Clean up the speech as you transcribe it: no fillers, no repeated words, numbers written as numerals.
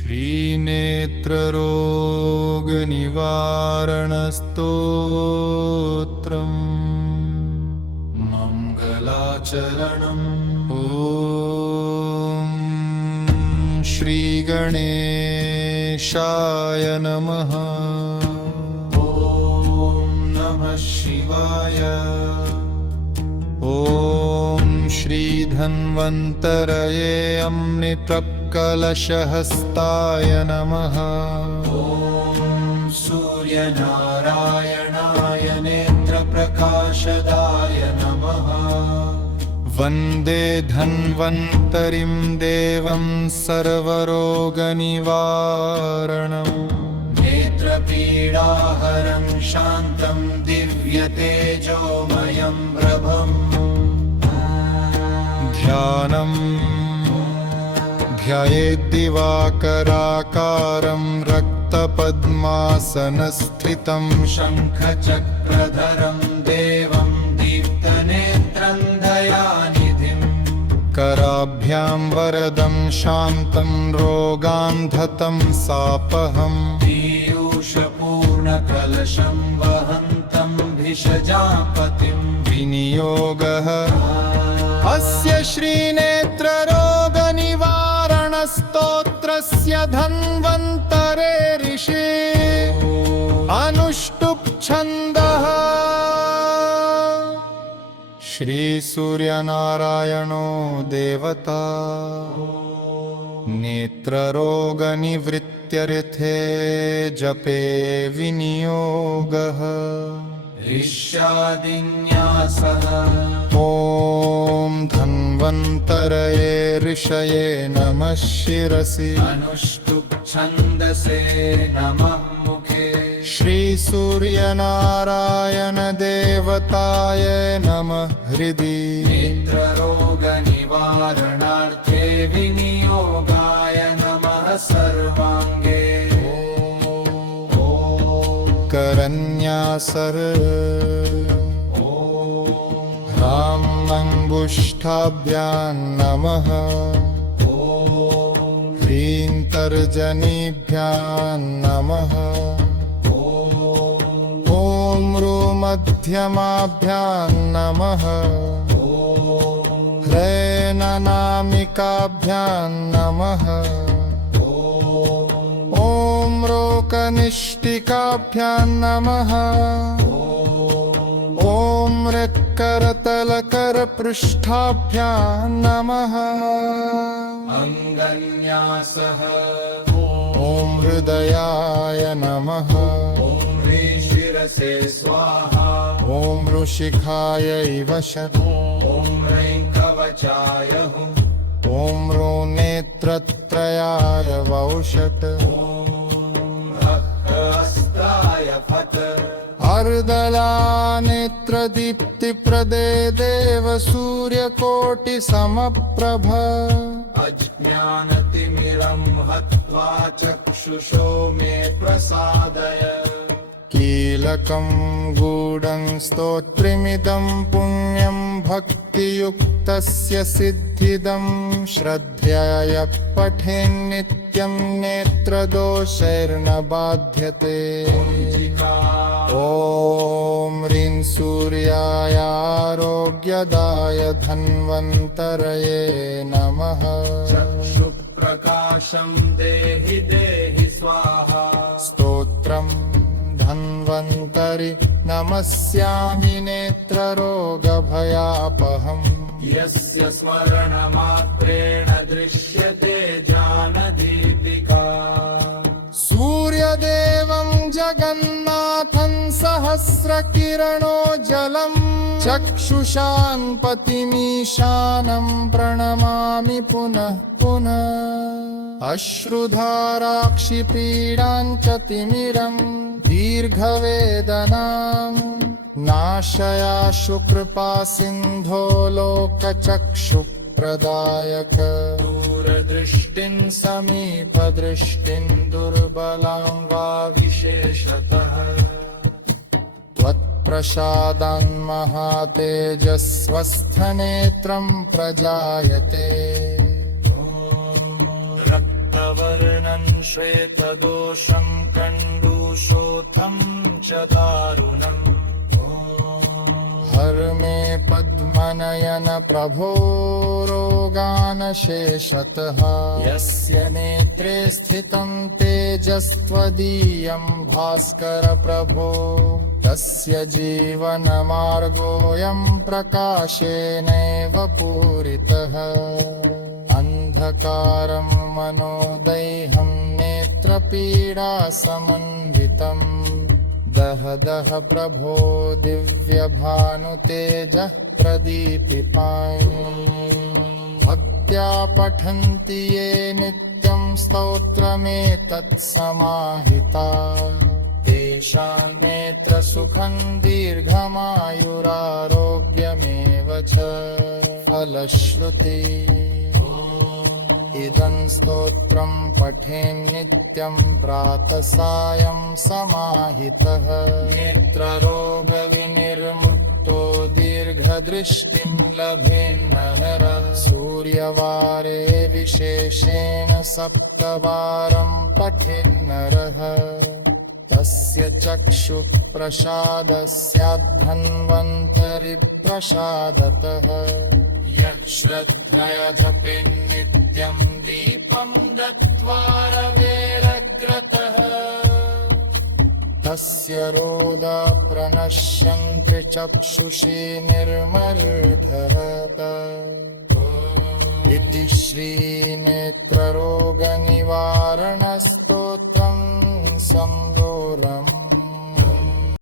श्रीनेत्ररोगनिवारणस्तोत्रम् मङ्गलाचरणम् ॐ श्रीगणेशाय नमः। ॐ नमः शिवाय। ॐ श्रीधन्वन्तरये अमृतकलशहस्ताय नमः। ॐ सूर्यनारायणाय नेत्रप्रकाशदाय नमः। वन्दे धन्वन्तरिं देवं सर्वरोगनिवारणम् नेत्रपीडाहरं शान्तं दिव्यतेजोमयं प्रभम् ध्यायेद्दिवाकराकारं रक्तपद्मासनस्थितं शङ्खचक्रधरं देवं दीप्तनेत्रं दयानिधिं कराभ्यां वरदं शान्तं रोगान्धतं सापहं पीयूषपूर्णकलशं वहन्तं भिषजापतिं विनियोगः अस्य श्रीनेत्ररोगनिवारणस्तोत्रस्य धन्वन्तरे ऋषि अनुष्टुप् छन्दः। श्रीसूर्यनारायणो देवता नेत्ररोगनिवृत्त्यर्थे जपे विनियोगः ऋष्यादिन्यासः। ॐ धन्वन्तरये ऋषये नमः शिरसि अनुष्टुप् छन्दसे नमः मुखे श्रीसूर्यनारायण देवताय नमः हृदि नेत्ररोगनिवारणार्थे विनियोगाय नमः सर्वाङ्गे करन्यासर रामङ्गुष्ठाभ्यां नमः। ह्रीं तर्जनीभ्यां नमः। ॐ रुमध्यमाभ्यां नमः। ह्रैननामिकाभ्यां नमः। ॐ रोकनिष्ठिकाभ्यां नमः। ॐ रक्करतलकरपृष्ठाभ्यां नमः। अङ्गन्यासः। ॐ हृदयाय नमः। ॐ ऋशिरसे स्वाहा। ॐ ऋशिखायै वषट्। ॐ ह्रैं कवचाय हुम्। ॐ रो नेत्रत्रयाय वौषट्। अर्दलानेत्रदीप्तिप्रदे देव सूर्यकोटिसमप्रभ अज्ञानतिमिरं हत्वा चक्षुषो मे प्रसादय। कीलकं गूढं स्तोत्रमिदं पुण्यं भक्तियुक्तस्य सिद्धिदं श्रद्धया पठेन्नित्यं नेत्रदोषैर्न बाध्यते। ॐ ह्रीं सूर्याय आरोग्यदाय धन्वन्तरये नमः। चक्षुप्रकाशं देहि देहि स्वाहा। स्तोत्रं धन्वन्तरि नमस्यामि नेत्ररोगभयापहम्। यस्य स्मरणमात्रेण दृश्यते ज्ञानदीपिका। सूर्यदेवं जगन्नाथं सहस्रकिरणोज्ज्वलं चक्षुषां पतिमीशानं प्रणमामि पुनः पुनः। अश्रुधाराक्षिपीडां च तिमिरं दीर्घवेदनां नाशयाशु कृपासिन्धो लोकचक्षुप्रदायक। दूरदृष्टिं समीपदृष्टिं दुर्बलां वा विशेषतः त्वत्प्रसादान् महातेजस्वस्थनेत्रं प्रजायते। रक्तवर्णं कृष्णं श्वेतदोषं कण्डूषोथं च दारुणम् हर मे पद्मनयन प्रभो रोगान् शेषतः यस्य नेत्रे स्थितं तेजस्त्वदीयं भास्कर प्रभो तस्य जीवनमार्गोऽयं प्रकाशेनैव पूरितः अन्धकारं मनोदैहं नेत्रपीडासमन्वितम् दह दह प्रभो दिव्यभानुतेजः प्रदीपिताम् भक्त्या पठन्ति ये नित्यं स्तोत्रमेतत् समाहिता तेषां नेत्रसुखं दीर्घमायुरारोग्यमेव च फलश्रुति इदं स्तोत्रं पठेन्नित्यं प्रातः सायं समाहितः नेत्ररोगविनिर्मुक्तो दीर्घदृष्टिं लभेन्नरः सूर्यवारे विशेषेण 7 वारं पठेन्नरः तस्य चक्षुः प्रसादः स्याद्धन्वन्तरि प्रसादतः यः श्रद्धया जपेन् नित्यं दीपं दत्त्वा रवेरग्रतः तस्य रोगा प्रणश्यन्ति चक्षुषी निर्मलधरः इति श्रीनेत्ररोगनिवारणस्तोत्रं संदोरम्